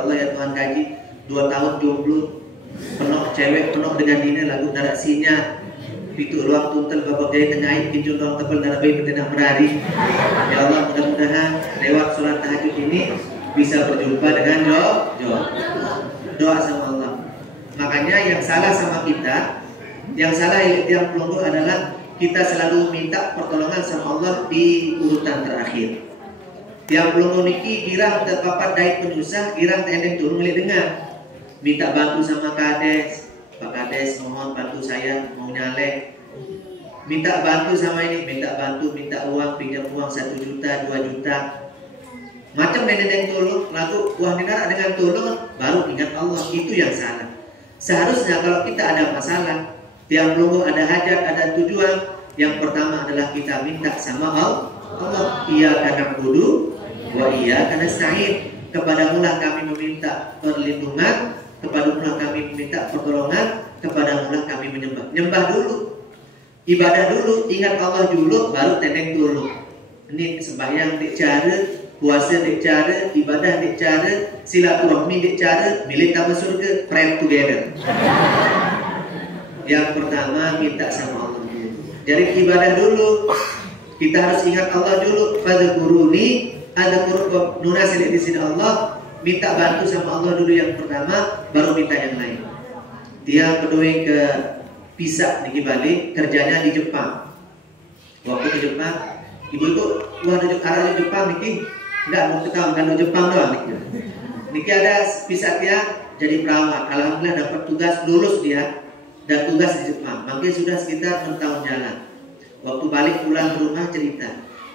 Ya Allah ya Tuhan kaji 2 tahun jomblo, penuh cewek, penuh dengan dina lagu narasinya. Itu ruang tuntel babak gaya tengah kincun ruang tebal darah bayi bertindak merari. Ya Allah mudah-mudahan lewat sholat tahajud ini bisa berjumpa dengan doa sama Allah. Makanya yang salah sama kita, yang salah yang pelongo adalah kita selalu minta pertolongan sama Allah di urutan terakhir. Yang pelongo niki girang terpapar daik penyusah, girang tendeng turun milik dengar. Minta bantu sama Kades, Pak Kades mohon bantu saya mau nyalek. Minta bantu sama ini, minta uang, pinjam uang 1 juta, 2 juta. Macam nenek tolong, lalu uang dinar dengan tolong, baru ingat Allah. Itu yang salah. Seharusnya kalau kita ada masalah, yang belum ada hajat, ada tujuan, yang pertama adalah kita minta sama Allah. Iya karena kudu, wa iya karena nasta'in. Kepadamulah kami meminta perlindungan, kepadamulah kami meminta pertolongan, kepadamulah kami menyembah. Nyembah dulu, ibadah dulu, ingat Allah dulu, baru teneng dulu. Ini sembahyang dik cara, puasa dik cara, ibadah dik cara, silaturahmi dik cara, milik tamu surga, pray together. Yang pertama minta sama Allah dulu. Jadi ibadah dulu, kita harus ingat Allah dulu. Fadhkuruni adzkurkum, nunasil di sini Allah. Minta bantu sama Allah dulu yang pertama, baru minta yang lain. Dia kedua ke Pisa niki balik, kerjanya di Jepang. Waktu ke Jepang, ibu itu wah arah di Jepang niki enggak mau ketahuan kan di Jepang doang niki. Niki ada Pisa dia jadi perawat. Alhamdulillah dapat tugas, lulus dia dan tugas di Jepang. Makanya sudah sekitar 6 tahun jalan. Waktu balik pulang ke rumah cerita,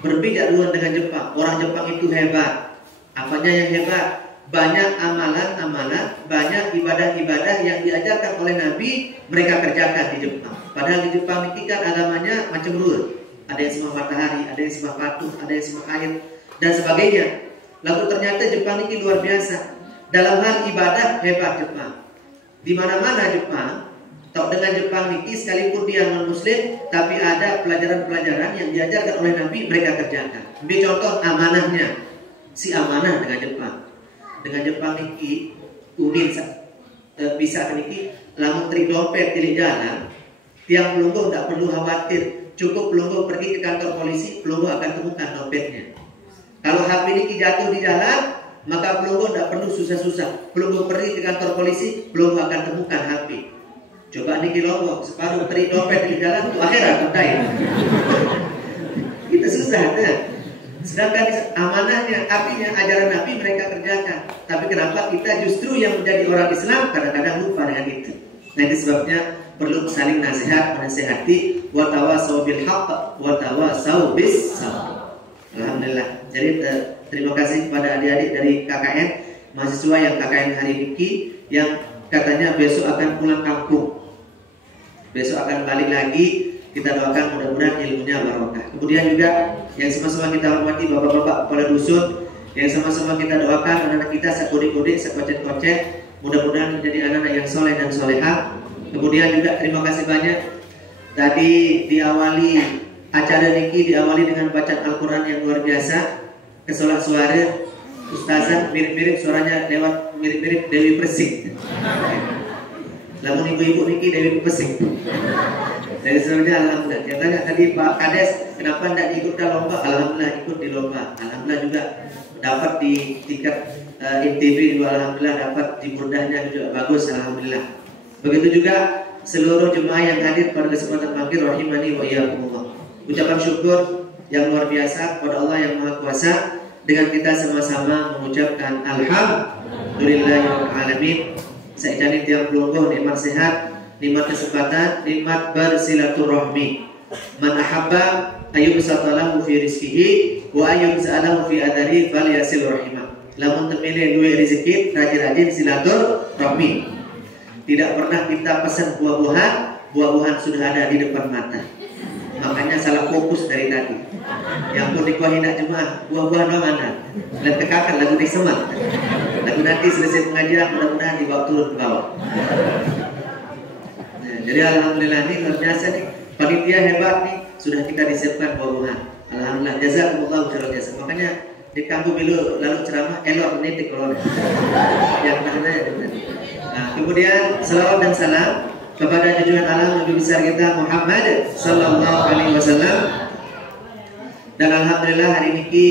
berbeda duluan dengan Jepang. Orang Jepang itu hebat. Apanya yang hebat? Banyak amalan-amalan, banyak ibadah-ibadah yang diajarkan oleh Nabi mereka kerjakan di Jepang. Padahal di Jepang ini kan agamanya macam rule. Ada yang sembah matahari, ada yang sembah patung, ada yang sembah air dan sebagainya. Lalu ternyata Jepang ini luar biasa. Dalam hal ibadah hebat Jepang. Di mana-mana Jepang, atau dengan Jepang ini sekalipun dia non-muslim, tapi ada pelajaran-pelajaran yang diajarkan oleh Nabi mereka kerjakan. Ambil contoh amanahnya, si amanah dengan Jepang. Dengan Jepang niki unin bisa niki lamun tri dompet di jalan, tiang pelunggu tidak perlu khawatir, cukup pelunggu pergi ke kantor polisi, pelunggu akan temukan dompetnya. Kalau HP niki jatuh di jalan, maka pelunggu tidak perlu susah-susah, pelunggu pergi ke kantor polisi, pelunggu akan temukan HP. Coba niki Lombok separuh tri dompet di jalan itu akhirat terdai. Kita susah kan? Sedangkan amanahnya, artinya ajaran Nabi mereka kerjakan. Tapi kenapa kita justru yang menjadi orang Islam kadang-kadang lupa dengan itu? Nah itu sebabnya perlu saling nasihat, menasihati. Wa tawasau bil haqq wa tawasau bis sabr. Alhamdulillah. Jadi terima kasih kepada adik-adik dari KKN, mahasiswa yang KKN hari ini yang katanya besok akan pulang kampung. Besok akan balik lagi. Kita doakan mudah-mudahan ilmunya barokah. Kemudian juga yang sama-sama kita hormati bapak-bapak kepala dusun, yang sama-sama kita doakan anak-anak kita sekode-kode, sekocet-kocet, mudah-mudahan menjadi anak-anak yang soleh dan solehah. Kemudian juga terima kasih banyak. Tadi diawali acara niki diawali dengan bacaan Al-Quran yang luar biasa. Kesolat suara ustazah mirip-mirip suaranya lewat mirip-mirip Dewi Persik. Namun ibu-ibu niki Dewi Persik. Dari sebenarnya alhamdulillah. Dia tanya tadi Pak Kades, kenapa tidak diikutkan lomba? Alhamdulillah ikut di lomba. Alhamdulillah juga dapat di tingkat ITB juga alhamdulillah dapat di mudahnya juga bagus alhamdulillah. Begitu juga seluruh jemaah yang hadir pada kesempatan pagi rahimani wa iyyakumullah. Ucapan syukur yang luar biasa kepada Allah yang Maha Kuasa dengan kita sama-sama mengucapkan alhamdulillahirabbil alamin. Saya jadi tiang pelungguh nikmat sehat, nikmat kesempatan, nikmat bersilaturahmi. Man ahabba ayyubsatalahu fi rizqihi wa ayyubsalahu fi adari falyasil rahimah. Lamun temile duwe rezeki, rajin-rajin silaturahmi. Tidak pernah kita pesan buah-buahan, buah-buahan sudah ada di depan mata. Makanya salah fokus dari tadi. Yang pun dikuahi nak jemaah, buah-buahan mana? Lihat kekakan lagu di semak. Lagu nanti selesai pengajian mudah-mudahan dibawa turun ke bawah. Jadi alhamdulillah ini luar biasa nih, panitia hebat nih, sudah kita disiapkan buah-buahan. Alhamdulillah, jazakumullah khairan jasa. Makanya di kampung bilu lalu ceramah elok nitik kalau yang mana. Nah, kemudian salawat dan salam kepada junjungan alam Nabi besar kita Muhammad sallallahu alaihi wasallam. Dan alhamdulillah hari ini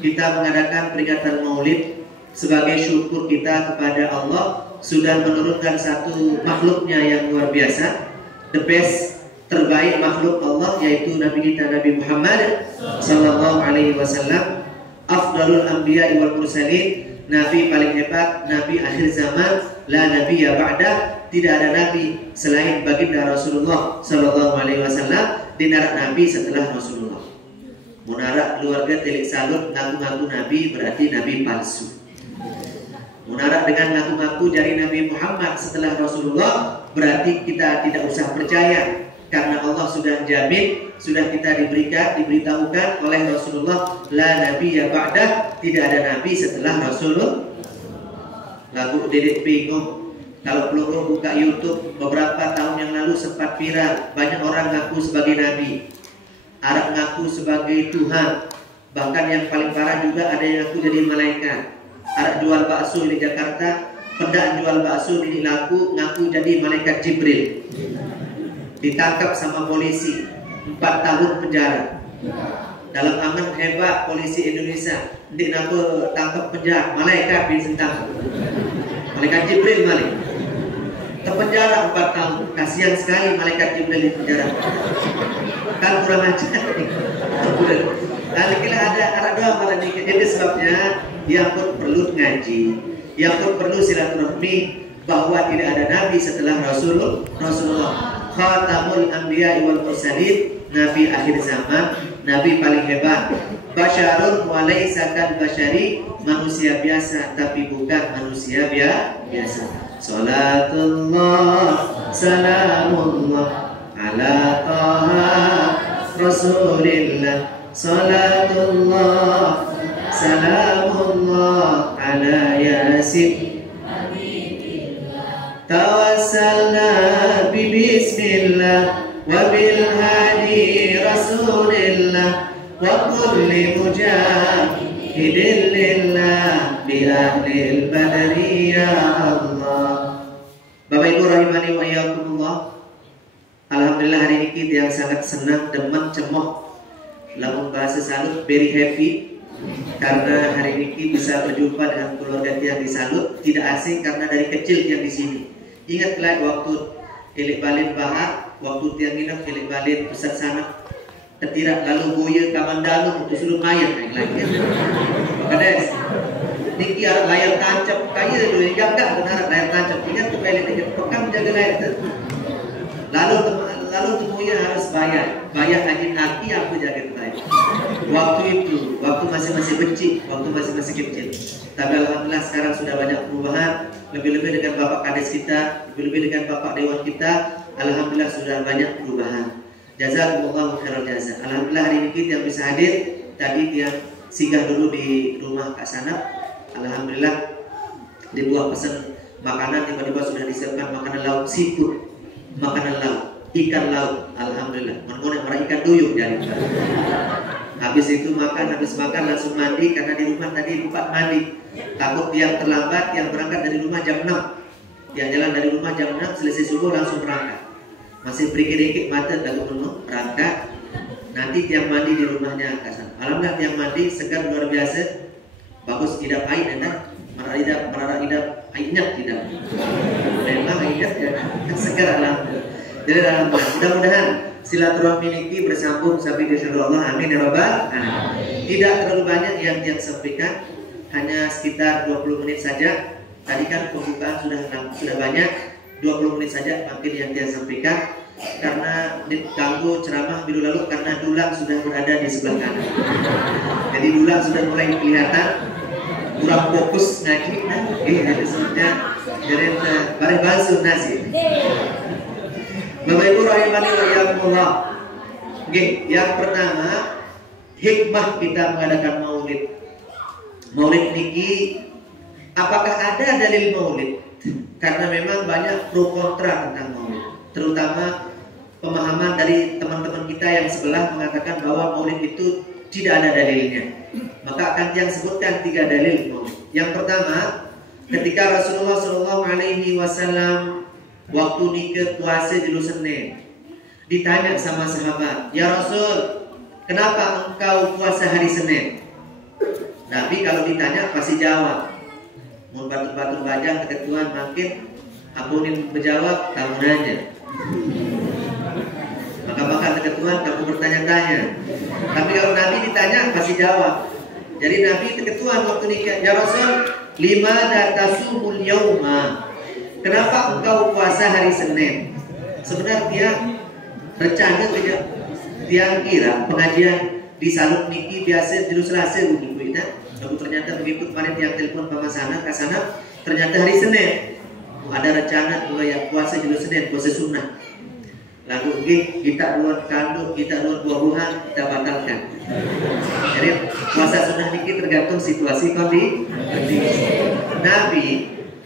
kita mengadakan peringatan Maulid sebagai syukur kita kepada Allah sudah menurunkan satu makhluknya yang luar biasa, the best, terbaik makhluk Allah, yaitu Nabi kita Nabi Muhammad sallallahu alaihi wasallam, afdalul anbiya wal mursalin, nabi paling hebat, nabi akhir zaman, la nabiyya ba'dah, tidak ada nabi selain baginda Rasulullah sallallahu alaihi wasallam, dinarak nabi setelah Rasulullah. Munarak keluarga telik salut ngaku-ngaku nabi berarti nabi palsu. Munarak dengan ngaku-ngaku dari Nabi Muhammad setelah Rasulullah berarti kita tidak usah percaya, karena Allah sudah jamin, sudah kita diberitahukan oleh Rasulullah, la nabiyya ba'dah, tidak ada nabi setelah Rasulullah. Lagu Dedek bingung kalau peluru buka YouTube beberapa tahun yang lalu sempat viral, banyak orang ngaku sebagai nabi, Arab ngaku sebagai Tuhan, bahkan yang paling parah juga ada yang ngaku jadi malaikat. Arab jual bakso di Jakarta, pedang jual bakso ini ngaku jadi malaikat Jibril, ditangkap sama polisi 4 tahun penjara. Dalam aman hebat polisi Indonesia, dia ngaku tangkap penjara malaikat disentang, malaikat Jibril malik terpenjara 4 tahun. Kasihan sekali malaikat Jibril di penjara, kan kurang ajar. Kali-kali ada doa malah dikit. Jadi sebabnya yang pun perlu ngaji, yang pun perlu silaturahmi, bahwa tidak ada nabi setelah Rasulullah. Khatamul anbiya wal mursalin, nabi akhir zaman, nabi paling hebat. Basyarun wa laisa kal basyari, manusia biasa tapi bukan manusia biasa. Salatullah salamullah ala taha Rasulillah. Salatullah salamullah ala yasin tawassalna bi bismillah wa bil hadi Rasulillah wa kulli mujahidin lillah bi ahlil badri ya Allah. Bapak Ibu rahimani wa iyyakumullah, alhamdulillah hari ini kita yang sangat senang, demen, cemoh, lamun bahasa salut very happy, karena hari ini bisa berjumpa dengan keluarga yang di Salut. Tidak asing karena dari kecil yang di sini. Ingat lah waktu Ilik Balin Bahar, waktu tiang nginep Ilik Balin Pusat Sanak Ketirak, lalu Buya Kamandanu untuk suruh mayat lagi. Kades niki arah layar tancap kaya dulu yang jaga benar layar tancap. Ingat tuh Ilik ini program jaga layar itu. Lalu temunya harus bayar haji hati aku jaga baik. Waktu itu, waktu masih benci, waktu masih kecil. Tapi alhamdulillah sekarang sudah banyak perubahan, lebih-lebih dengan Bapak Kades kita, lebih-lebih dengan Bapak Dewan kita, alhamdulillah sudah banyak perubahan. Jazakumullahu khairal jaza. Alhamdulillah hari ini kita yang bisa hadir, tadi yang singgah dulu di rumah Kak Sanap, alhamdulillah dibuat pesan makanan, tiba-tiba sudah disiapkan makanan laut seafood, makanan laut, ikan laut, alhamdulillah. Menurut orang ikan duyung jadi. Habis makan langsung mandi, karena di rumah tadi lupa mandi. Takut yang terlambat, yang berangkat dari rumah jam 6, yang jalan dari rumah jam 6, selesai subuh langsung berangkat. Masih berikit-ikit mata lagu penuh berangkat. Nanti tiang mandi di rumahnya Kasan. Alhamdulillah tiang mandi segar luar biasa, bagus, tidak pahit, enak. Marah idap airnya tidak. Memang airnya segar, alhamdulillah. Jadi alhamdulillah, mudah-mudahan silaturahmi ini bersambung sampai ke syurga Allah. Amin ya rabbal alamin. Tidak terlalu banyak yang sampaikan, hanya sekitar 20 menit saja. Tadi kan pembukaan sudah banyak, 20 menit saja mungkin yang dia sampaikan, karena diganggu ceramah minggu lalu karena dulang sudah berada di sebelah kanan. Jadi dulang sudah mulai kelihatan, kurang fokus ngaji. Jadi sebenarnya dari bareng balsu nasi. Bapak Ibu rahimani wa iyyakumullah. Yang pertama, hikmah kita mengadakan maulid. Maulid niki, apakah ada dalil maulid? Karena memang banyak pro kontra tentang maulid, terutama pemahaman dari teman-teman kita yang sebelah mengatakan bahwa maulid itu Tidak ada dalilnya. Maka akan yang sebutkan 3 dalil. Yang pertama, ketika Rasulullah SAW waktu nikah puasa di Senin, ditanya sama sahabat, "Ya Rasul, kenapa engkau puasa hari Senin?" Nabi kalau ditanya pasti jawab. Mau batur-batur bajang ketentuan makin ampunin menjawab, kamu nanya. Maka ketentuan kamu bertanya-tanya. Tapi kalau Nabi ditanya pasti jawab. Jadi Nabi ketentuan waktu nikah, "Ya Rasul, limada tasumul yauma?" Kenapa engkau puasa hari Senin? Sebenarnya rencana tidak dia kira pengajian di salon niki biasa di Selasa begitu ya. Tapi ternyata begitu kemarin dia telepon pemasanan ke sana, ternyata hari Senin ada rencana mulai yang puasa di Senin, puasa sunnah. Lalu kita luar kandung, kita luar buah-buahan, kita batalkan. Jadi puasa sunnah niki tergantung situasi kondisi. Nabi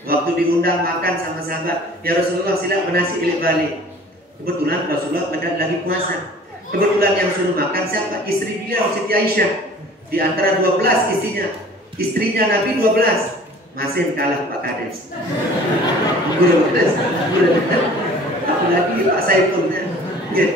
waktu diundang makan sama sahabat, "Ya Rasulullah, sila menasi ilik balik." Kebetulan Rasulullah lagi puasa. Kebetulan yang suruh makan siapa? Istri beliau, Siti Aisyah. Di antara 12 istrinya Nabi 12. Masih kalah Pak Kades. Apalagi Pak Saiful. Ya.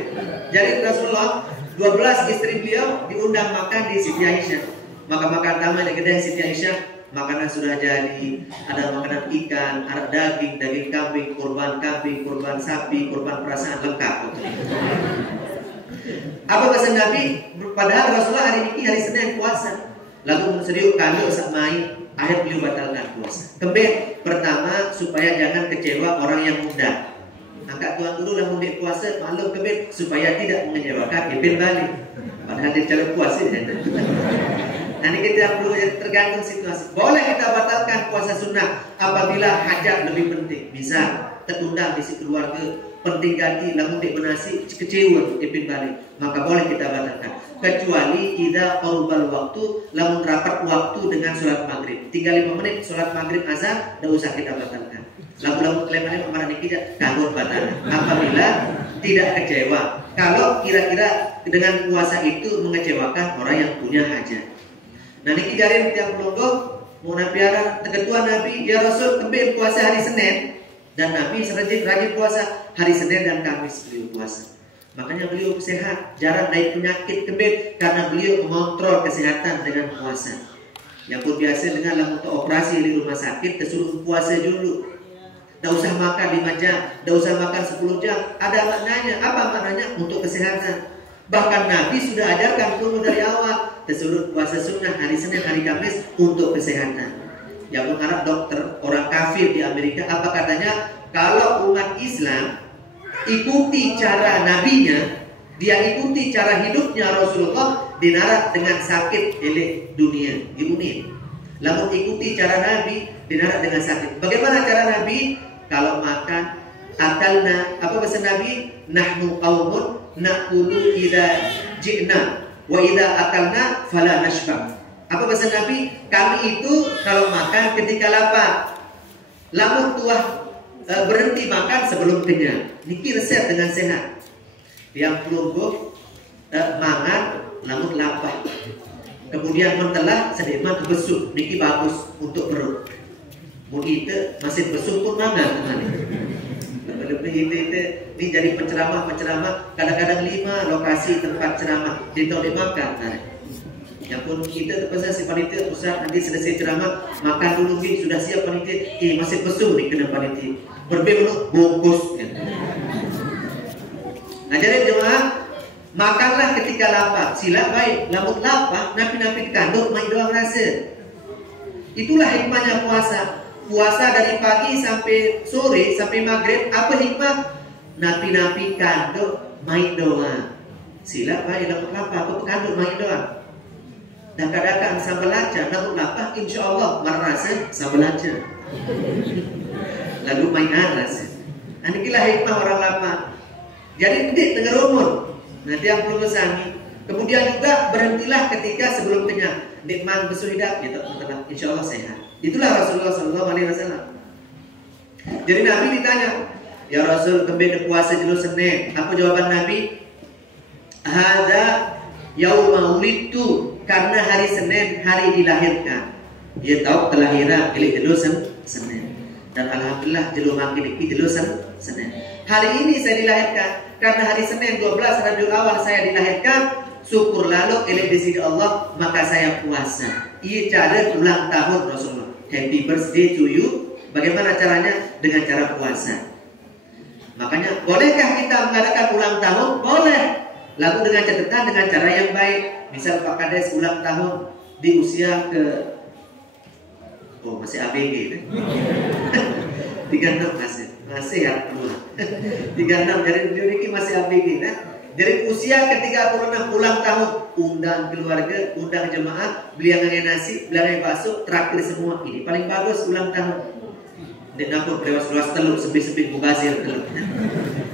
Jadi Rasulullah 12 istri beliau diundang makan di Siti Aisyah. Maka makan tamu di kedai Siti Aisyah, makanan sudah jadi, ada makanan ikan, ada daging kambing, kurban sapi, kurban perasaan lengkap. Apa pesan Nabi? Padahal Rasulullah hari ini hari Senin puasa. Lalu serius kami usah main, akhir beliau batalkan puasa. Kembali pertama supaya jangan kecewa orang yang muda. Angkat tuan dulu lah mudik puasa, maklum kembali supaya tidak mengecewakan Ibn balik. Padahal dia cara puasa. Nanti kita perlu tergantung situasi. Boleh kita batalkan puasa sunnah apabila hajat lebih penting. Misal tertunda misi keluarga, penting ganti lamun dek benasi kecewa Ibn balik, maka boleh kita batalkan. Kecuali kita qaubal waktu, lamun rapat waktu dengan sholat maghrib, tinggal 5 menit sholat maghrib azan, tidak usah kita batalkan. Lamun kelemannya kemana nih kita kanggur batal. Apabila tidak kecewa, kalau kira-kira dengan puasa itu mengecewakan orang yang punya hajat. Nah niki jarin tiap pelonggo mau nabiaran ketua Nabi, "Ya Rasul, kembali puasa hari Senin." Dan Nabi rajin puasa hari Senin dan Kamis beliau puasa. Makanya beliau sehat, jarang naik penyakit kembali karena beliau mengontrol kesehatan dengan puasa. Yang pun biasa dengan untuk operasi di rumah sakit disuruh puasa dulu. Tidak usah makan 5 jam, tidak usah makan 10 jam. Ada maknanya. Apa maknanya? Untuk kesehatan. Bahkan Nabi sudah ajarkan dulu dari awal disuruh puasa sunnah hari Senin, hari Kamis untuk kesehatan. Yang mengharap dokter orang kafir di Amerika apa katanya? Kalau umat Islam ikuti cara nabinya, dia ikuti cara hidupnya Rasulullah, dinarat dengan sakit elek dunia imunin. Lalu ikuti cara Nabi, dinarat dengan sakit. Bagaimana cara Nabi? Kalau makan, akalna, apa bahasa Nabi? Nahnu qaumun na'kulu idza ji'na wa idza akalna fala nashba. Apa bahasa Nabi? Kami itu kalau makan ketika lapar. Lamun tuah berhenti makan sebelum kenyang. Niki resep dengan sehat. Yang pelunggup mangan lamun lapar. Kemudian mentelah sedemah besuk. Niki bagus untuk perut. Kita masih besuk pun mangan teman. Lebih itu ini jadi penceramah kadang-kadang 5 lokasi tempat ceramah di tahun makan. Nah, yang pun kita terpaksa si panitia pusat nanti selesai ceramah makan dulu sudah siap panitia masih besuk nih kena panitia berbeda bungkus gitu. Nah jadi jemaah makanlah ketika lapar, sila baik. Lamun lapar napi-napi kandung main doang rasa. Itulah hikmahnya puasa. Puasa dari pagi sampai sore sampai maghrib, apa hikmah? Napi-napi kandung main doang. Sila baik lamun lapar, apa kandung main doang. Dan kadang-kadang sambal aja, namun lapar insya Allah merasa sambal aja. Lalu main rasa. Nah inilah hikmah orang lapar. Jadi tidak dengar umur. Nanti yang perlu sangi. Kemudian juga berhentilah ketika sebelum kenyang. Nikmat besu hidup, gitu. Insya Allah sehat. Itulah Rasulullah SAW. Jadi Nabi ditanya, "Ya Rasul, kembali puasa dulu Senin." Apa jawaban Nabi? "Hada Yauma wulidtu, karena hari Senin hari dilahirkan. Dia tahu kelahiran pilih jelo Senin. Dan alhamdulillah jelo makin iki jelo Senin. Hari ini saya dilahirkan karena hari Senin 12 Rabiul Awal saya dilahirkan. Syukur lalu elok di sini Allah, maka saya puasa. Ia cara ulang tahun Rasulullah. Happy birthday to you. Bagaimana caranya? Dengan cara puasa. Makanya bolehkah kita mengadakan ulang tahun? Boleh. Lalu dengan catatan dengan cara yang baik. Misal Pak Kades ulang tahun di usia ke masih ABG kan? 36 masih ya 36 jadi ini masih ABG kan? Dari usia ke-36 ulang tahun, undang keluarga, undang jemaah, beli yang nasi, beli yang bakso, traktir semua. Ini paling bagus ulang tahun. Dan aku lewas-lewas telur, sebih-sebih mubazir telur.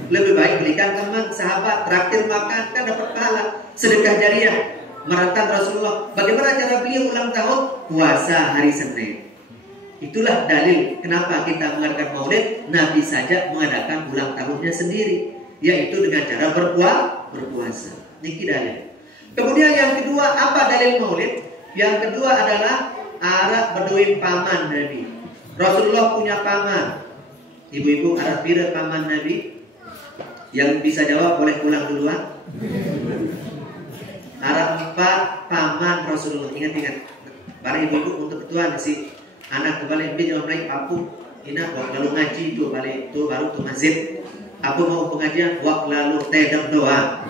Lebih baik belikan teman, sahabat, traktir makan, kan dapat pahala. Sedekah jariah, merantan Rasulullah. Bagaimana cara beliau ulang tahun? Puasa hari Senin. Itulah dalil kenapa kita mengadakan maulid. Nabi saja mengadakan ulang tahunnya sendiri, yaitu dengan cara berpuasa. Niki dalil. Kemudian yang kedua, apa dalil maulid? Yang kedua adalah Arab Beduin paman Nabi. Rasulullah punya paman. Ibu-ibu Arab pira paman Nabi? Yang bisa jawab boleh pulang duluan. Arab 4 paman Rasulullah. Ingat-ingat. Para ibu-ibu untuk ketuaan sih. Anak kembali dia jawab lagi aku. Ina lalu ngaji itu balik itu baru tuh masjid. Aku mau pengajian waktu lalu tedem doang.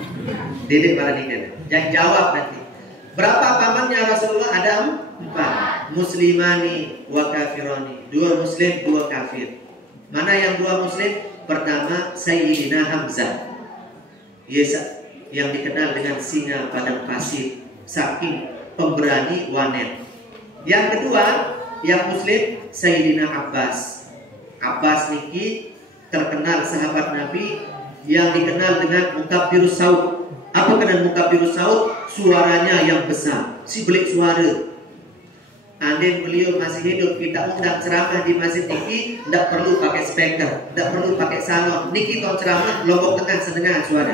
Didik para nikah. Jangan jawab nanti. Berapa pamannya Rasulullah? Ada 4. Muslimani wa kafirani. 2 muslim, 2 kafir. Mana yang 2 muslim? Pertama Sayyidina Hamzah. Yes, yang dikenal dengan singa padang pasir, saking pemberani wanet. Yang kedua, yang muslim Sayyidina Abbas. Abbas niki terkenal sahabat Nabi yang dikenal dengan Mukabbirus Saud. Apa kenal Mukabbirus Saud? Suaranya yang besar, si belik suara. Andai beliau masih hidup, kita undang ceramah di masjid niki, tidak perlu pakai speaker, tidak perlu pakai salon. Niki kalau ceramah lombok tengah setengah suara.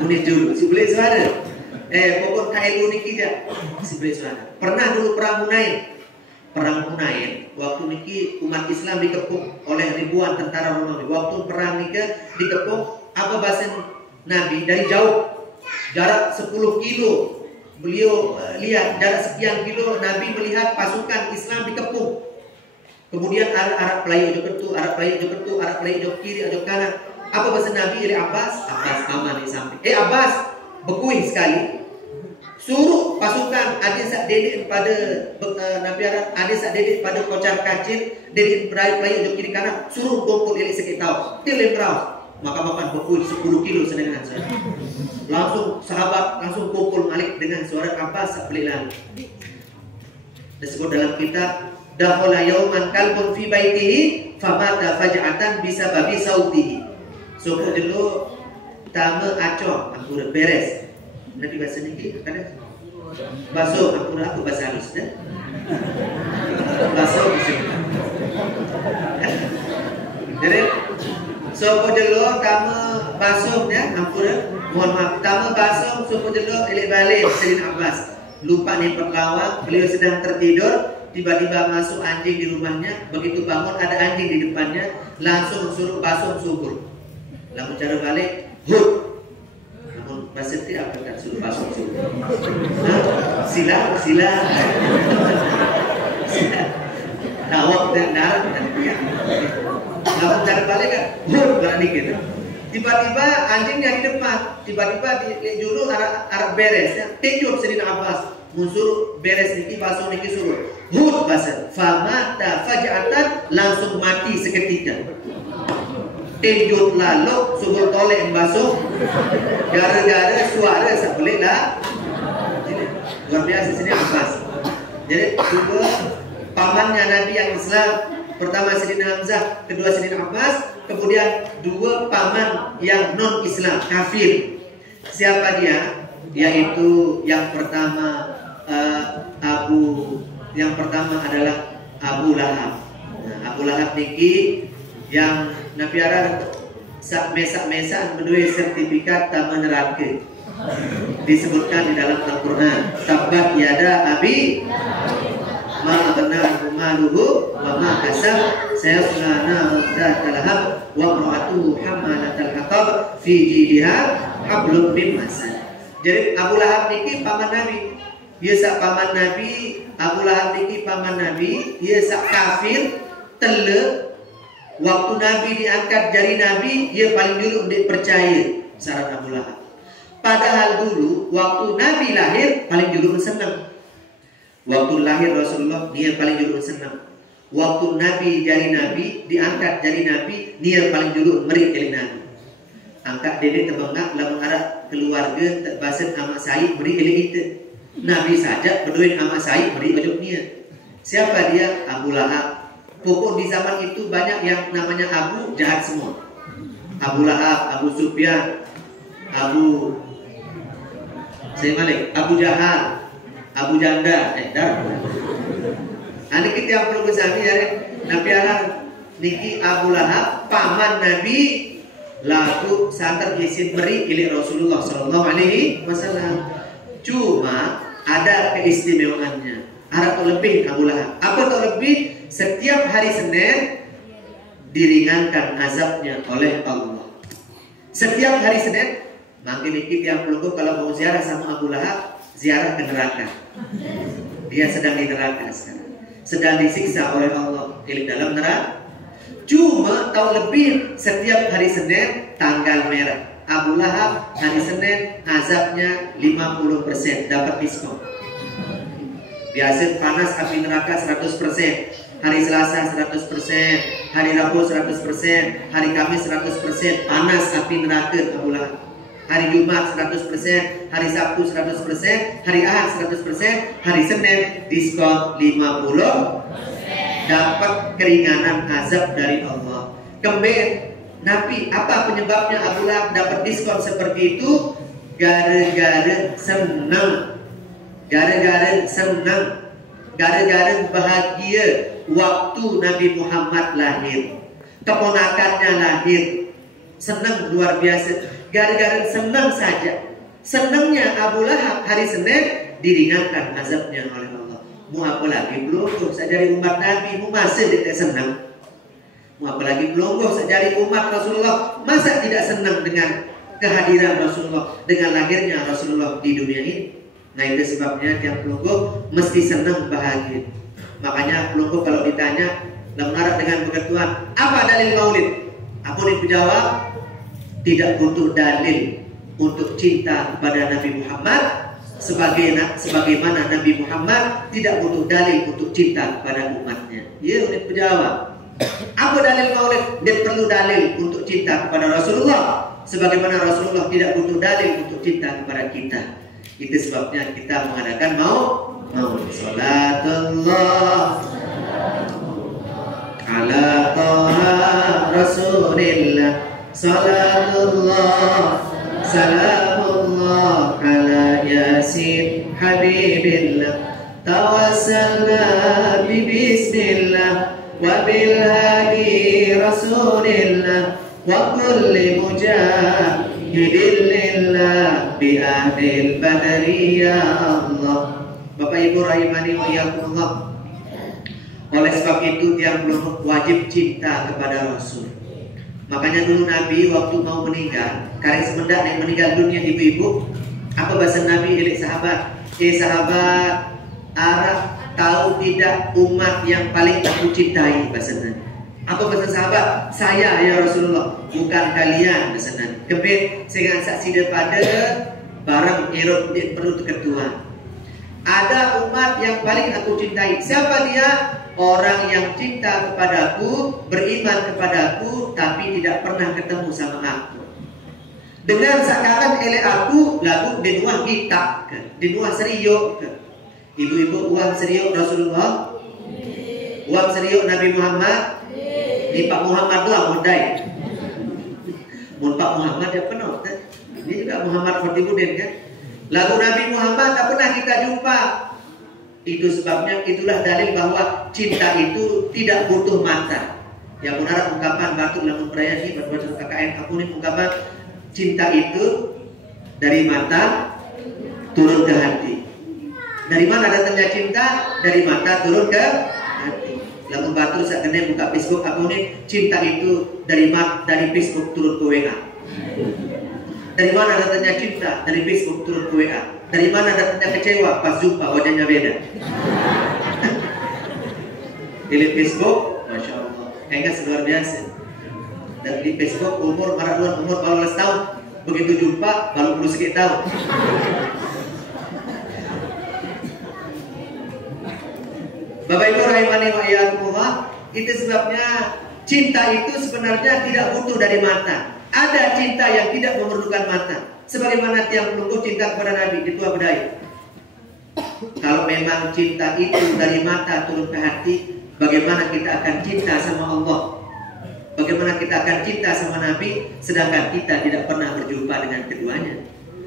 Unik dulu, si belik suara. Pokok KLU niki dia, si belik suara. Pernah dulu perang Hunain, waktu niki umat Islam dikepung oleh ribuan tentara Romawi. Waktu perang niki dikepung, apa bahasa Nabi dari jauh, jarak 10 kilo. Beliau lihat jarak sekian kilo, Nabi melihat pasukan Islam dikepung. Kemudian Arab Pelayu Jokertu, Arab Pelayu Jokertu, Arab Pelayu Jok kiri, Jok kanan. Apa bahasa Nabi? Dari Abbas aman di samping. Abbas bekui sekali. Suruh pasukan adik sak dedek pada Nabi Arab, adik sak dedek pada kocar kacir, dedek Pelayu Jok kiri kanan. Suruh kumpul elik sekit tahu. Tilem raus. Maka makan bekui 10 kilo sedangkan saya. Langsung sahabat langsung kumpul malik dengan suara Abbas beli lagi. Disebut dalam kitab dakhala yauman kalbun fi baitihi famata faj'atan bisababi sautihi. Suku dulu tama acok aku beres. Nanti bahasa niki kada. Baso aku bahasa halus dah. Baso bisa. Jadi suku dulu tama basuhnya ampura. Mohon maaf, tamu basuh suku dulu elok balik Sayyidina Abbas. Lupa nih perlawan, beliau sedang tertidur, tiba-tiba masuk anjing di rumahnya. Begitu bangun ada anjing di depannya, langsung suruh basuh subur. Lalu cara balik, hud. Namun bahasa itu apa kan suruh basuh subur? Sila. Nawak dan darat dan pihak. Lalu cara balik kan, hud berani gitu. Tiba-tiba anjingnya di depan, tiba-tiba di juru arah beres ya. Tinjuk Sayyidina Abbas, musuh beres niki basuh niki suruh. Hud bahasa, famata faj'atan, langsung mati seketika. Tinjuk lalu subur toleh basuh, gara-gara suara sebelik lah. Luar biasa sini Abbas. Jadi dua pamannya Nabi yang Islam, pertama Sayyidina Hamzah, kedua Sayyidina Abbas. Kemudian 2 paman yang non Islam, kafir. Siapa dia? Yaitu yang pertama adalah Abu Lahab. Nah, Abu Lahab niki yang Nabi Arab mesak-mesak menduwe sertifikat taman neraka. Disebutkan di dalam Al-Quran, tabbat yada abi ma aghna maluhu wa ma kasab sayasla naran dzata lahab wa imra'atuhu hammalatal hatab fi jidha hablum min masad. Jadi Abu Lahab niki paman Nabi. Dia sak paman Nabi, Abu Lahab niki paman Nabi, dia sak kafir tele. Waktu Nabi diangkat jadi Nabi, dia paling dulu dipercaya syarat Abu Lahab. Padahal dulu waktu Nabi lahir paling dulu senang. Waktu lahir Rasulullah dia paling dulu senang. Waktu Nabi jadi Nabi, diangkat jadi Nabi, dia paling dulu meri jadi Nabi. Angkat dedek tebangak lamun arah keluarga terbasen amak said meri eli itu. Nabi saja berduit amak said meri ojo dia. Siapa dia? Abu Lahab. Pokok di zaman itu banyak yang namanya Abu jahat semua. Abu Lahab, Abu Sufyan, Abu Abu Jahal, Abu Janda, Nanti kita yang perlu bersama ya, Nabi Allah niki Abu Lahab paman Nabi laku santer isin meri ilik Rasulullah Sallallahu Alaihi Wasallam. Cuma ada keistimewaannya. Ada lebih Abu Lahab. Apa tuh lebih? Setiap hari Senin diringankan azabnya oleh Allah. Setiap hari Senin. Makin dikit yang pelunggu kalau mau ziarah sama Abu Lahab, ziarah ke neraka. Dia sedang di neraka sekarang. Sedang disiksa oleh Allah di dalam neraka. Cuma tahu lebih setiap hari Senin tanggal merah. Abu Lahab hari Senin azabnya 50% dapat diskon. Biasa panas api neraka 100%. Hari Selasa 100%, hari Rabu 100%, hari Kamis 100% panas api neraka Abu Lahab. Hari Jumat 100%, hari Sabtu 100%, hari Ahad 100%, hari Senin diskon 50%. Dapat keringanan azab dari Allah. Kemudian Nabi, apa penyebabnya Abu Lahab dapat diskon seperti itu? Gara-gara senang. Gara-gara senang. Gara-gara bahagia waktu Nabi Muhammad lahir. Keponakannya lahir. Senang luar biasa. Gara-gara senang saja. Senangnya Abu Lahab hari Senin diringankan azabnya oleh Allah. Mau apa lagi belum sajari umat Nabi, mau masih tidak senang. Mau apa lagi belum sajari umat Rasulullah, masa tidak senang dengan kehadiran Rasulullah, dengan lahirnya Rasulullah di dunia ini. Nah itu sebabnya tiap pelunggu mesti senang bahagia. Makanya pelunggu kalau ditanya mengarah dengan begituan, apa dalil maulid? Aku dijawab, tidak butuh dalil untuk cinta kepada Nabi Muhammad sebagaimana Nabi Muhammad tidak butuh dalil untuk cinta kepada umatnya. Ya, udah dijawab. Apa dalil maulid? Dia perlu dalil untuk cinta kepada Rasulullah sebagaimana Rasulullah tidak butuh dalil untuk cinta kepada kita. Itu sebabnya kita mengadakan maulid. Salatullah ala taha Rasulillah. Salatullah, salamullah ala yasin habibillah. Tawassalna bi bismillah wa bil hadi rasulillah wa kulli mujahidin lillah bi ahdil badri ya Allah. Bapak Ibu rahimani wa iyyakumullah. Oleh sebab itu dia belum wajib cinta kepada Rasul. Makanya dulu Nabi waktu mau meninggal, kali semendak yang meninggal dunia ibu-ibu, apa bahasa Nabi milik sahabat? Sahabat, Arab tahu tidak umat yang paling aku cintai bahasa Nabi. Apa bahasa sahabat? Saya ya Rasulullah, bukan kalian bahasa Nabi. Kebet dengan saksi daripada barang irot perlu ketua. Ada umat yang paling aku cintai. Siapa dia? Orang yang cinta kepadaku, beriman kepadaku, tapi tidak pernah ketemu sama aku. Dengan seakan elek aku, lalu dinuah kita, dinuah seriuk. Ibu-ibu uang seriuk Rasulullah, uang seriuk Nabi Muhammad, di Pak Muhammad doang modai. Mun Pak Muhammad ya penuh, ini juga Muhammad Fatihudin kan. Lagu Nabi Muhammad tak pernah kita jumpa. Itu sebabnya itulah dalil bahwa cinta itu tidak butuh mata. Yang benar ungkapan batuk lamun perayaan ini berbuat KKN aku ini ungkapan cinta itu Dari mata turun ke hati. Dari mana datangnya cinta? Dari mata turun ke hati. Lalu batur saat kena buka Facebook aku nih, cinta itu dari Facebook turun ke WA. Dari mana datangnya cinta? Dari Facebook turun ke WA. Dari mana datangnya kecewa? Pas jumpa wajahnya beda. Di Facebook, masya Allah, kayaknya luar biasa. Dan di Facebook umur 18 tahun, begitu jumpa baru 10 sekian tahun. Bapak Ibu rahimani wa iyyakumullah, itu sebabnya cinta itu sebenarnya tidak butuh dari mata. Ada cinta yang tidak memerlukan mata. Sebagaimana tiang pelungguh cinta kepada Nabi di Tua Bedai. Kalau memang cinta itu dari mata turun ke hati, bagaimana kita akan cinta sama Allah? Bagaimana kita akan cinta sama Nabi, sedangkan kita tidak pernah berjumpa dengan keduanya?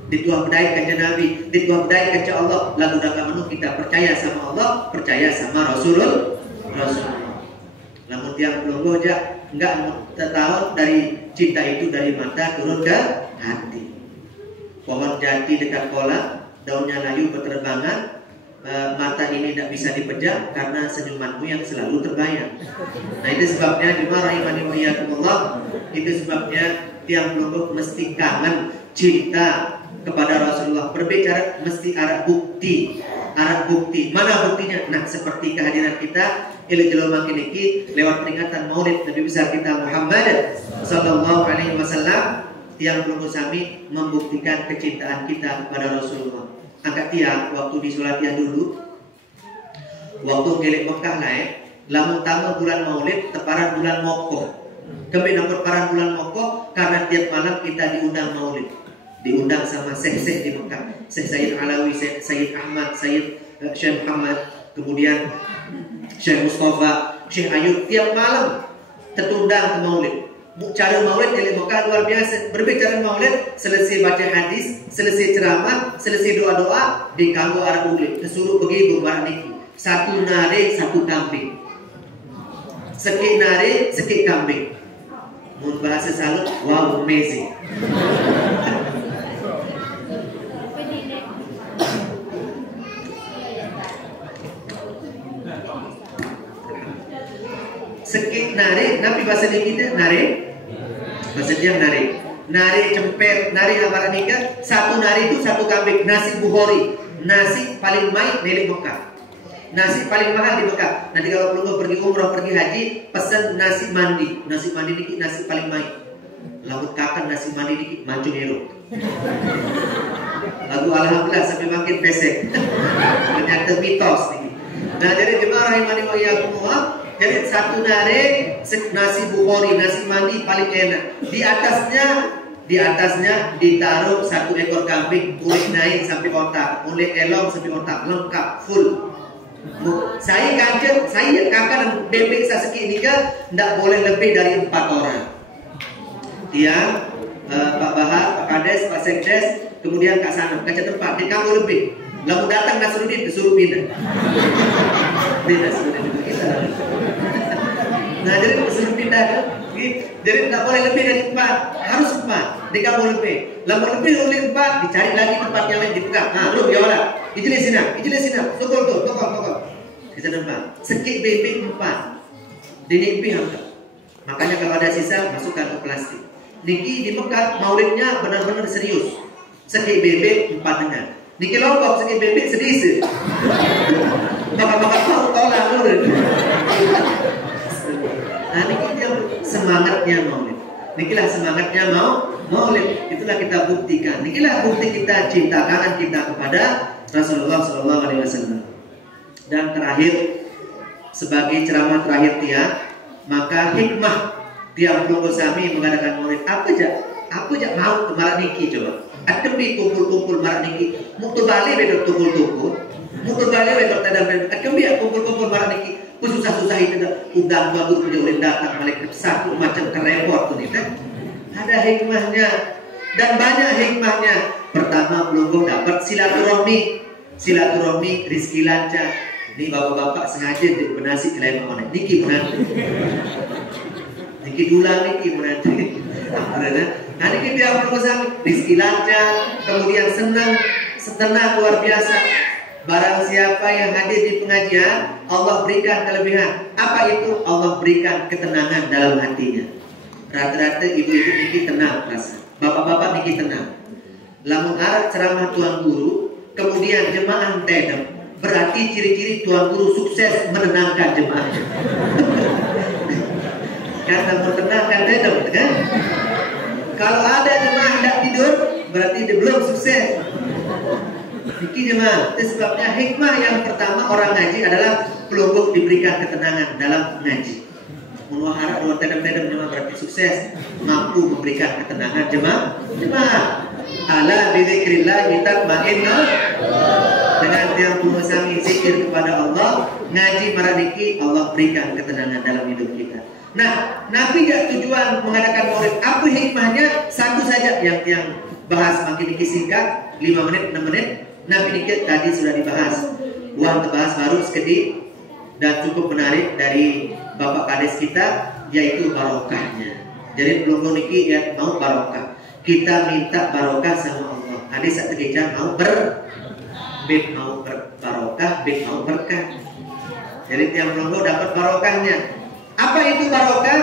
Di Tua Bedai kaca Nabi, di Tua Bedai kaca Allah. Lagu dalam menu kita percaya sama Allah, percaya sama Rasulullah. Namun tiang pelungguh aja enggak tahu dari cinta itu dari mata turun ke hati. Pohon jati dekat kolam, daunnya layu berterbangan, mata ini tidak bisa dipejam karena senyumanmu yang selalu terbayang. Nah itu sebabnya jemaah rahimani wa iyyakumullah, itu sebabnya tiang pelungguh mesti kangen cinta kepada Rasulullah. Berbicara mesti ada bukti. Ada bukti. Mana buktinya? Nah seperti kehadiran kita jelma kiniki lewat peringatan Maulid Nabi besar kita Muhammad sallallahu alaihi wasallam, yang pelungguh sami membuktikan kecintaan kita kepada Rasulullah. Angkat tiang waktu di Sulatia dulu, waktu gelek Mekah naik, lamun tamu bulan Maulid teparan bulan Mokoh. Kami dapat paran bulan Mokoh karena tiap malam kita diundang Maulid. Diundang sama Syekh di Mekah, Syekh Sayyid Alawi, Syekh Ahmad, Syekh Muhammad, kemudian Syekh Mustafa, Syekh Ayub, tiap malam tertundang ke Maulid. Cara Maulid di Mekah luar biasa. Berbicara Maulid, selesai baca hadis, selesai ceramah, selesai doa-doa, di kampung Arab Ugli disuruh pergi bubar niki. Satu nare, satu kambing. Sekik nare, sekik kambing. Mun bahasa salut, wow, amazing. Sekik nari, nabi bahasa kita nari, bahasa dia nari, nari cemper, nari apa nikah, satu nari itu satu kambing, nasi bukhori, nasi paling baik milik Mekah, nasi paling mahal di Mekah. Nanti kalau perlu pergi umroh, pergi haji, pesan nasi mandi ini nasi paling baik. Lalu kapan nasi mandi ini mancung hero. Lagu alhamdulillah sampai makin pesek, ternyata mitos nih. Nah jadi jemaah rahimani wa iyyakumullah. Jadi satu nare nasi bukhori, nasi mandi paling enak. Di atasnya ditaruh satu ekor kambing, kulit naik sampai otak, kulit elong sampai otak, lengkap full. Saya kakak bebek saseki ini kan tidak boleh lebih dari 4 orang. Dia Pak Bahar, Pak Kades, Pak Sekdes, kemudian Kak Sana, kaca tempat, di kamu lebih. Lalu datang Nasruddin disuruh pindah. Pindah sudah juga kita. Nah jadi disuruh pindah kan? Jadi tidak boleh lebih dari 4, harus 4. Di kamu lebih. Lalu lebih oleh 4, dicari lagi tempat yang lain dipegang. Nah lu ya orang, ijilah sini, tokol. Kita tempat. Sekik bebek 4. Dinimpi angkat. Makanya kalau ada sisa masukkan ke plastik. Niki di Mekah maulidnya benar-benar serius. Sekik bebek 4 dengan. Niki Lombok sekik bebek sedikit. Makan mau tolak lu. Nah niki dia semangatnya maulid. Nikilah semangatnya maulid. Itulah kita buktikan. Nikilah bukti kita cinta kangen kita kepada Rasulullah Sallallahu Alaihi Wasallam. Dan terakhir, sebagai ceramah terakhir tiang, maka hikmah tiang pelungguh sami mengadakan maulid apa aja mau kemarin niki coba. Akembi kumpul marak niki, mutu balik bedok tukul, mutu balik bedok tadam bedok. Akembi kumpul marak niki, susah itu udang bagus punya ulin datang balik satu macam kerepot tuh nih. Ada hikmahnya dan banyak hikmahnya. Pertama pelungguh dapat silaturahmi rizki lancar. Ini bapak-bapak sengaja benasi kalian mana? Niki menanti, niki dulang niki menanti. Nah ini dia permasalahan rizki lancar, kemudian senang luar biasa. Barang siapa yang hadir di pengajian, Allah berikan kelebihan. Apa itu? Allah berikan ketenangan dalam hatinya. Rata-rata ibu-ibu niki tenang rasa, bapak-bapak niki tenang. Lamun arah ceramah tuan guru, kemudian jemaah tedem, berarti ciri-ciri tuan guru sukses menenangkan jemaahnya. Karena menenangkan tedem, kan? Kalau ada jemaah tidak tidur, berarti dia belum sukses. Niki jemaah, itu sebabnya hikmah yang pertama orang ngaji adalah pelungguh diberikan ketenangan dalam ngaji. Harap dua tedem-tedem jemaah berarti sukses, mampu memberikan ketenangan jemaah. Ala bidzikrillah tatma'innul. Dengan yang mengusahakan zikir kepada Allah, ngaji maraniki, Allah berikan ketenangan dalam hidup kita. Nah, Nabi gak tujuan mengadakan maulid. Apa hikmahnya? Satu saja yang bahas makin niki singkat, 5 menit, 6 menit. Nabi niki tadi sudah dibahas. Uang terbahas baru sekedik dan cukup menarik dari Bapak Kades kita, yaitu barokahnya. Jadi belum niki ya mau barokah. Kita minta barokah sama Allah. Hadis satu kejam mau barokah, bid mau berkah. Jadi yang belum dapat barokahnya. Apa itu barokah?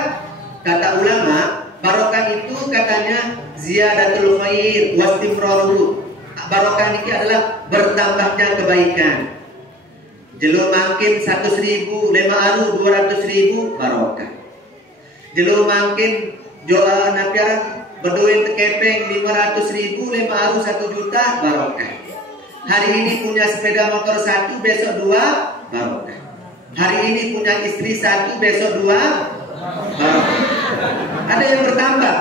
Kata ulama, barokah itu katanya ziyadatul khair wastimraruhu. Barokah ini adalah bertambahnya kebaikan. Jelo makin 100.000, 5 200.000 barokah. Jelo makin doa napiaran berdoa tekepeng 500.000, 5 1 juta barokah. Hari ini punya sepeda motor 1, besok 2 barokah. Hari ini punya istri 1, besok 2 barokah. Ada yang bertambah,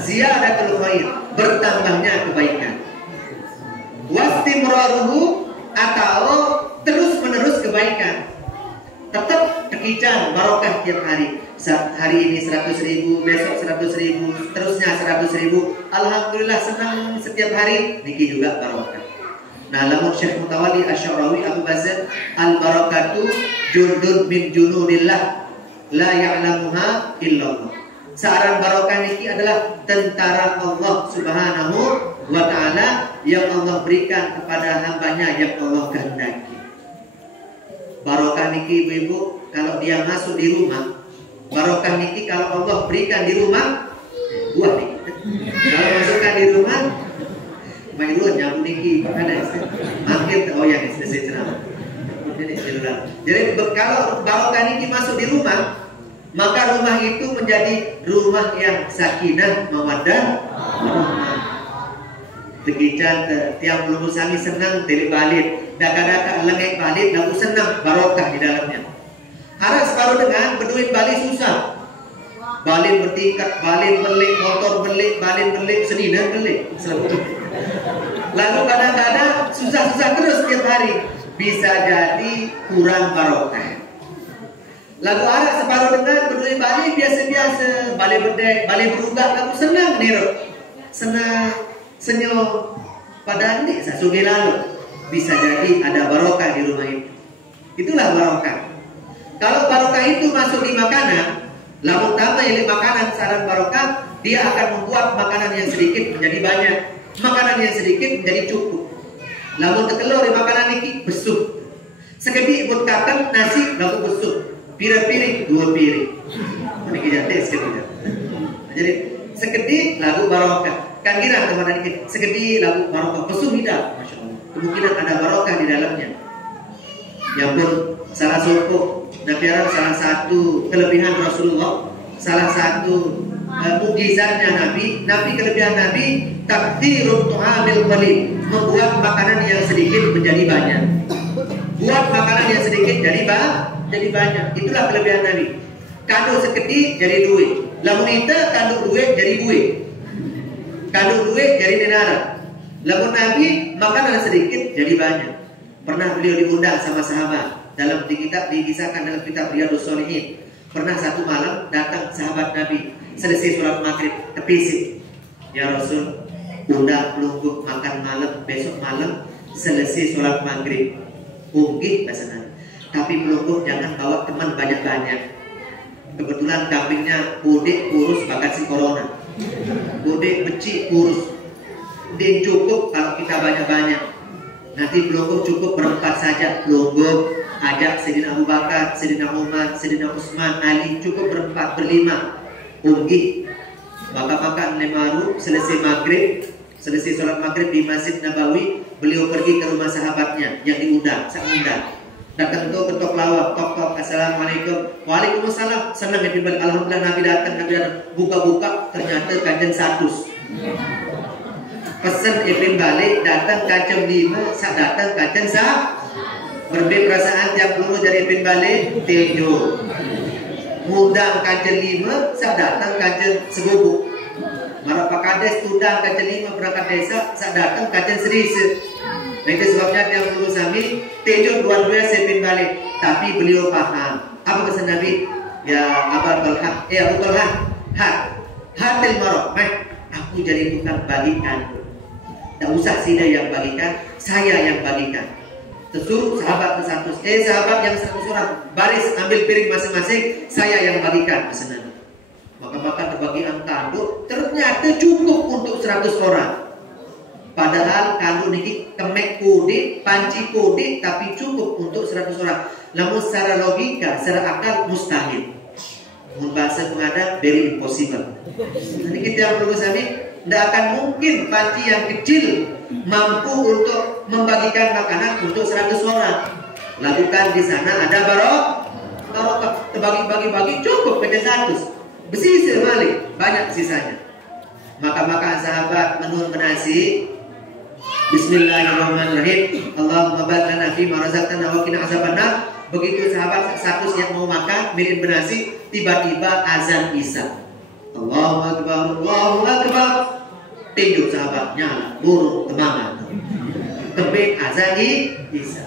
ziyadatul khair, bertambahnya kebaikan. Wastimraruhu, atau terus menerus kebaikan. Tetap kekican barokah tiap hari. Hari ini 100.000, besok 100.000, terusnya 100.000. Alhamdulillah senang setiap hari. Niki juga barokah. Nah, lamun Syekh Mutawalli Asy-Sya'rawi Abu Bazar, al-barakatu jundun min junudillah la ya'lamuha illallah. Searang barokah niki adalah tentara Allah Subhanahu wa ta'ala yang Allah berikan kepada hambanya yang Allah kehendaki. Barokah niki ibu-ibu, kalau dia masuk di rumah, barokah niki kalau Allah berikan di rumah, buah nih. Kalau masukkan di rumah, main dulu nyambung niki, mana makin oh ya selesai ceramah. Jadi kalau barokah niki masuk di rumah, maka rumah itu menjadi rumah yang sakinah, mawaddah, Begitu tiap belum sami senang dari balik, daka-daka lengek balik, lalu senang barokah di dalamnya. Harap separuh dengan berduit balik susah. Balik bertingkat, balik belik, motor belik, balik belik, senina belik. Lalu kadang-kadang susah-susah terus setiap hari, bisa jadi kurang barokah. Lalu harap separuh dengan berduit balik biasa-biasa, balik berdek, balik berubah, lalu senang nih, senang. Senyum pada ini sasugi lalu bisa jadi ada barokah di rumah itu. Itulah barokah. Kalau barokah itu masuk di makanan, lamun tambah yang makanan saran barokah, dia akan membuat makanan yang sedikit menjadi banyak, makanan yang sedikit menjadi cukup. Lamun telur di makanan ini besuk, sekedik buat katan nasi lalu besuk, piring-piring 2 piring. Ini kita tes kita. Jadi sekedik lalu barokah. Kan kira teman-teman ini segede lagu barokah pesuh tidak, masya Allah. Kemungkinan ada barokah di dalamnya. Yang pun salah salah satu kelebihan Rasulullah, salah satu mukjizatnya Nabi kelebihan Nabi takdirut tu'amil qalil, membuat makanan yang sedikit menjadi banyak. Buat makanan yang sedikit jadi banyak. Itulah kelebihan Nabi. Kado sekedip jadi duit. Lamun kita kado duit jadi duit. Kado duit jadi denara. Lamun Nabi makanan sedikit jadi banyak. Pernah beliau diundang sama sahabat dalam dikisahkan dalam kitab Riyadhus Shalihin. Pernah satu malam datang sahabat Nabi selesai sholat maghrib tepisik. Ya Rasul, undang pelungguh makan malam besok malam selesai sholat maghrib. Unggih bahasa Nabi. Tapi pelungguh jangan bawa teman banyak-banyak. Kebetulan kambingnya udik kurus bahkan si corona. Bude becik kurus. Din cukup kalau kita banyak-banyak. Nanti pelunggup cukup berempat saja. Pelunggup ajak Sayyidina Abu Bakar, Sayyidina Umar, Sayyidina Utsman, Ali, cukup berempat, berlima. Unggih. Maka nemaru selesai maghrib, selesai sholat maghrib di Masjid Nabawi, beliau pergi ke rumah sahabatnya yang diundang, sang undang. Datang tuh ketok lawak, tok, assalamualaikum, waalaikumsalam. Senang ya tiba, alhamdulillah Nabi datang, buka-buka, ternyata kanjeng 100. Pesen Ibn balik, datang kanjeng 5, sak datang kanjeng sak. Berbeda perasaan tiap dulu dari Ibn balik, tinju. Ngundang kanjeng 5, sak datang kanjeng segubuk. Marah Pak Kades tundang kanjeng 5 berangkat desa, sak datang kanjeng serisa. Nah itu sebabnya yang dulu kami tinju dua-duanya sepin balik, tapi beliau paham apa pesan Nabi. Ya Abu Talha, Abu Talha, hatil marok, aku jadi tukang bagikan. Tak usah sida yang bagikan, saya yang bagikan. Tersuruh sahabat ke 100, sahabat yang 100 orang baris ambil piring masing-masing, saya yang bagikan pesan Nabi. Maka terbagi angka, ternyata cukup untuk 100 orang. Padahal kalau niki kemek kode, panci kode, tapi cukup untuk 100 orang. Namun secara logika, secara akal mustahil. Bahasa pengadap very impossible. Jadi kita yang perlu kami, tidak akan mungkin panci yang kecil mampu untuk membagikan makanan untuk 100 orang. Lakukan di sana ada barokah, terbagi-bagi cukup pada 100. Besi sebalik banyak sisanya. Maka sahabat menurun menasi. Bismillahirrahmanirrahim. Allahumma barik lana fi ma razaqtana wa qina azabannar. Begitu sahabat 100 yang mau makan mirin bernasi, tiba-tiba azan Isya. Allahu akbar, Allahu akbar. Tinjuk sahabat nyala, burung temangan. Terbit azan Isya.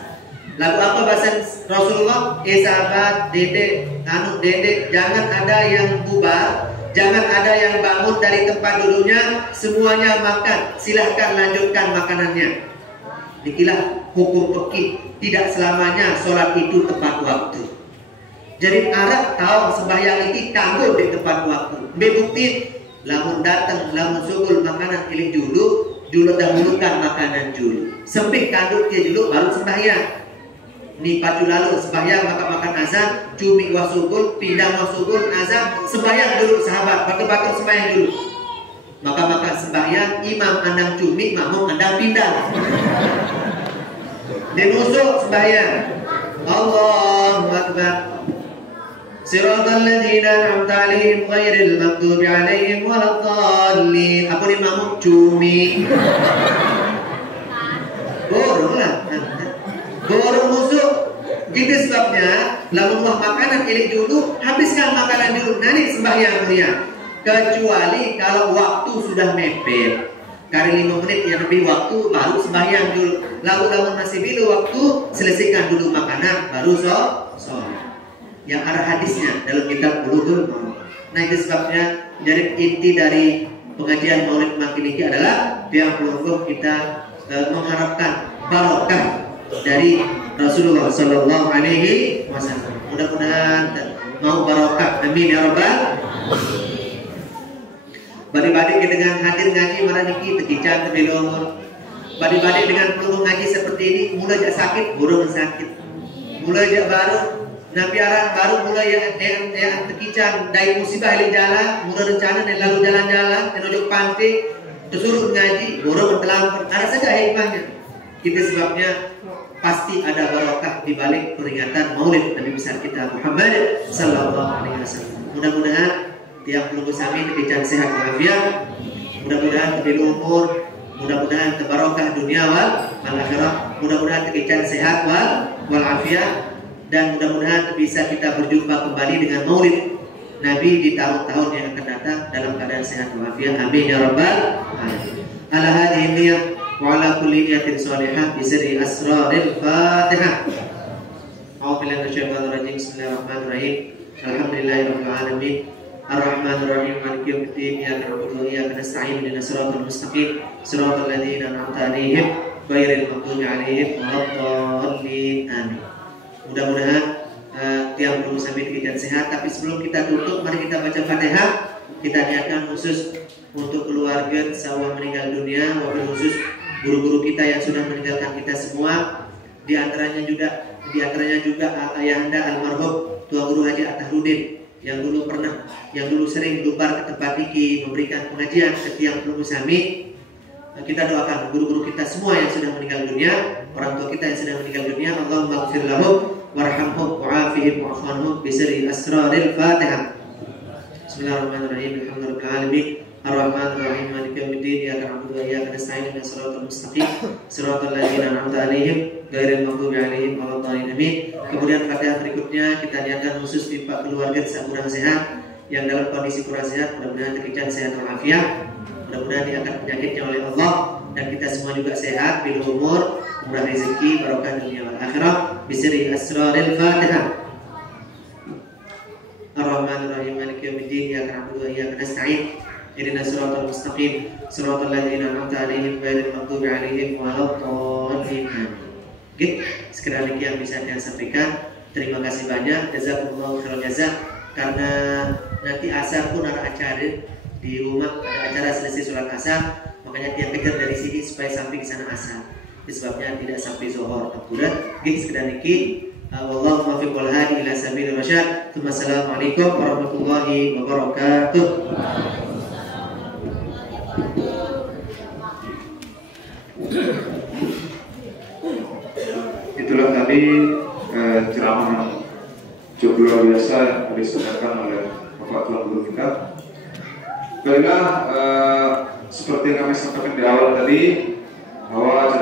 Lalu apa bahasa Rasulullah? Sahabat, dedek, jangan ada yang bubar, jangan ada yang bangun dari tempat duduknya, semuanya makan. Silahkan lanjutkan makanannya. Dikilah hukum fikih, tidak selamanya sholat itu tepat waktu. Jadi Arab tahu sembahyang ini kanggo di tepat waktu. Bukti, lamun datang, lamun sugul makanan pilih dulu dahulukan makanan dulu. Sempih kanduk dia dulu baru sembahyang. Ini pacu lalu sembahyang maka makan azan, cumi wasugul, pindah wasugul, azan, sembahyang dulu sahabat, batuk-batuk sembahyang dulu. Maka sembahyang, imam andang cumi, makmum andang pindah. Dinusuk sembahyang. Allahu akbar. Siratal ladzina an'amta 'alaihim ghairil maghdubi 'alaihim waladdallin. Apa ni makmum cumi? Borong lah. Borong musuh. Itu sebabnya lamun makanan ilik dulu, habiskan makanan dulu, nanti sembahyang mulia. Kecuali kalau waktu sudah mepet, kali 5 menit yang lebih waktu baru sembahyang dulu. Lalu masih bilu waktu, selesaikan dulu makanan baru sholat. Yang ada hadisnya dalam kitab Bulughul Maram. Nah itu sebabnya dari inti dari pengajian Maulid makin ini adalah yang perlu kita mengharapkan barokah dari Rasulullah Sallallahu Alaihi Wasallam. Mudah-mudahan mau barokah, amin ya rabbal. Badi-badi dengan hadir ngaji marah niki tekican tebelor. Badi-badi dengan peluru ngaji seperti ini, mulai jak sakit, burung sakit. Mulai jak baru, Nabi arang baru mulai yang tekican dari musibah di jalan, mulai rencana dan lalu jalan-jalan, menuju pantai, disuruh ngaji, burung bertelampar. Ada saja hikmahnya. Itu sebabnya pasti ada barokah di balik peringatan Maulid Nabi besar kita Muhammad Sallallahu Alaihi Wasallam. Mudah-mudahan tiap pelunggu sami diberikan sehat walafiat, mudah-mudahan diberi umur, mudah-mudahan terbarokah dunia wal akhirah, mudah-mudahan diberikan sehat walafiat, dan mudah-mudahan bisa kita berjumpa kembali dengan Maulid Nabi di tahun-tahun yang akan datang dalam keadaan sehat walafiat. Amin ya rabbal alamin. Ala hadhihi niyyah wa ala kulli niyatin shalihah bi sirri asraril Fatihah. A'udzu billahi minasyaitonir rajim. Bismillahirrahmanirrahim. Alhamdulillahirabbil alamin. Ar-Rahmanir-Rahim. Maliki yaumiddin. Iyyaka na'budu wa iyyaka nasta'in. Ihdinas siratal mustaqim. Siratal ladzina an'amta 'alaihim ghairil maghdubi 'alaihim waladdallin. Amin. Mudah-mudahan tiap belum sampai kita sehat. Tapi sebelum kita tutup, mari kita baca Fatihah. kita niatkan khusus untuk keluarga sawah meninggal dunia, wabil khusus guru-guru kita yang sudah meninggalkan kita semua. Di antaranya juga ayahanda almarhum Tuan Guru Haji Atahrudin yang dulu sering lubar ke tempat Iki memberikan pengajian ke tiang Pelunggu Sami. Kita doakan guru-guru kita semua yang sudah meninggal dunia, orang tua kita yang sudah meninggal dunia, Allahumma ighfir lahum warhamhum wa'afihim wa'fu anhum bisirri asraril Fatihah. Bismillahirrahmanirrahim. Alhamdulillahil alamin. Ar-Rahmanir Rahim. Maliki yaumiddin. Iyyaka na'budu wa iyyaka nasta'in. Ihdinas siratal mustaqim. Siratal ladzina an'amta 'alaihim ghairil maghdubi 'alaihim waladdallin. Amin. Kemudian Fatihah berikutnya kita niatkan khusus timpa keluarga kurang sehat yang dalam kondisi kurang sehat, mudah-mudahan terkejar sehat walafiat. Mudah-mudahan diangkat penyakitnya oleh Allah dan kita semua juga sehat, bil umur, murah rezeki, barokah dunia wal akhirah. Bisri asraril Fatihah. Ar-Rahmanir Rahim. Maliki yaumiddin. Iyyaka na'budu wa iyyaka nasta'in. Ihdinas siratal mustaqim. Siratal ladzina an'amta 'alaihim ghairil maghdubi 'alaihim waladdallin. Oke, sekedar yang bisa saya sampaikan. Terima kasih banyak. Jazakumullahu khairal jazak. Karena nanti asar pun ada acara di rumah, ada acara selesai sholat asar, makanya tiap kejar dari sini supaya sampai di sana asar. Sebabnya tidak sampai zuhur. Akurat. Oke, sekedar ini. Wallahu muwaffiq wal hadi ila sabilir rasyad. Assalamualaikum warahmatullahi wabarakatuh. Itulah tadi ceramah yang cukup luar biasa yang disampaikan oleh Bapak Tuan Guru kita. Baiklah, seperti yang kami sampaikan di awal tadi bahwa